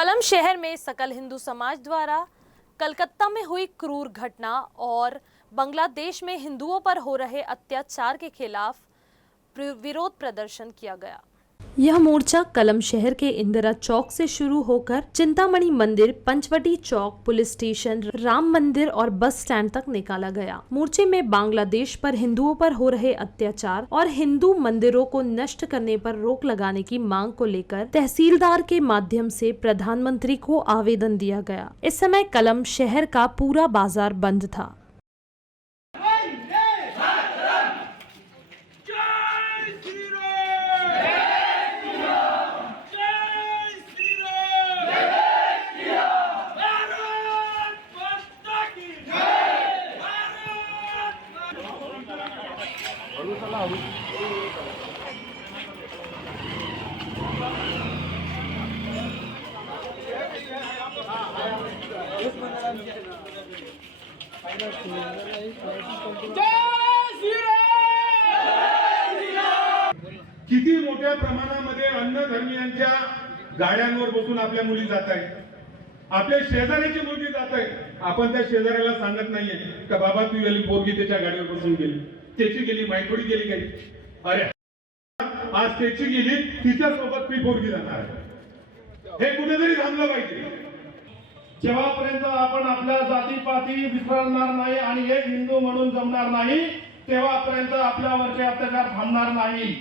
कलम शहर में सकल हिंदू समाज द्वारा कलकत्ता में हुई क्रूर घटना और बांग्लादेश में हिंदुओं पर हो रहे अत्याचार के खिलाफ विरोध प्रदर्शन किया गया। यह मोर्चा कलम शहर के इंदिरा चौक से शुरू होकर चिंतामणि मंदिर, पंचवटी चौक, पुलिस स्टेशन, राम मंदिर और बस स्टैंड तक निकाला गया। मोर्चे में बांग्लादेश पर हिंदुओं पर हो रहे अत्याचार और हिंदू मंदिरों को नष्ट करने पर रोक लगाने की मांग को लेकर तहसीलदार के माध्यम से प्रधानमंत्री को आवेदन दिया गया। इस समय कलम शहर का पूरा बाजार बंद था। किती मोठ्या प्रमाणामध्ये अन्नधर्मियांच्या गाड्यांवर बसून आपल्या मुली जात आहेत, आपल्या शेजाऱ्याची मुलगी जात आहे। आपण त्या शेजाऱ्याला सांगत नाहीये का बाबा तू गेली पोरगी त्याच्या गाडीवर बसून गेली, त्याची गेली माहिती गेली काही। अरे आज त्याची गेली, तिच्या सोबत ती पोरगी जाणार आहे, हे कुठेतरी थांबलं पाहिजे। जेव्हापर्यंत आपण आपल्या जातीपाती विसरणार नाही आणि एक हिंदू म्हणून जमणार नाही, तेव्हापर्यंत आपल्यावरचे अत्याचार थांबणार नाही।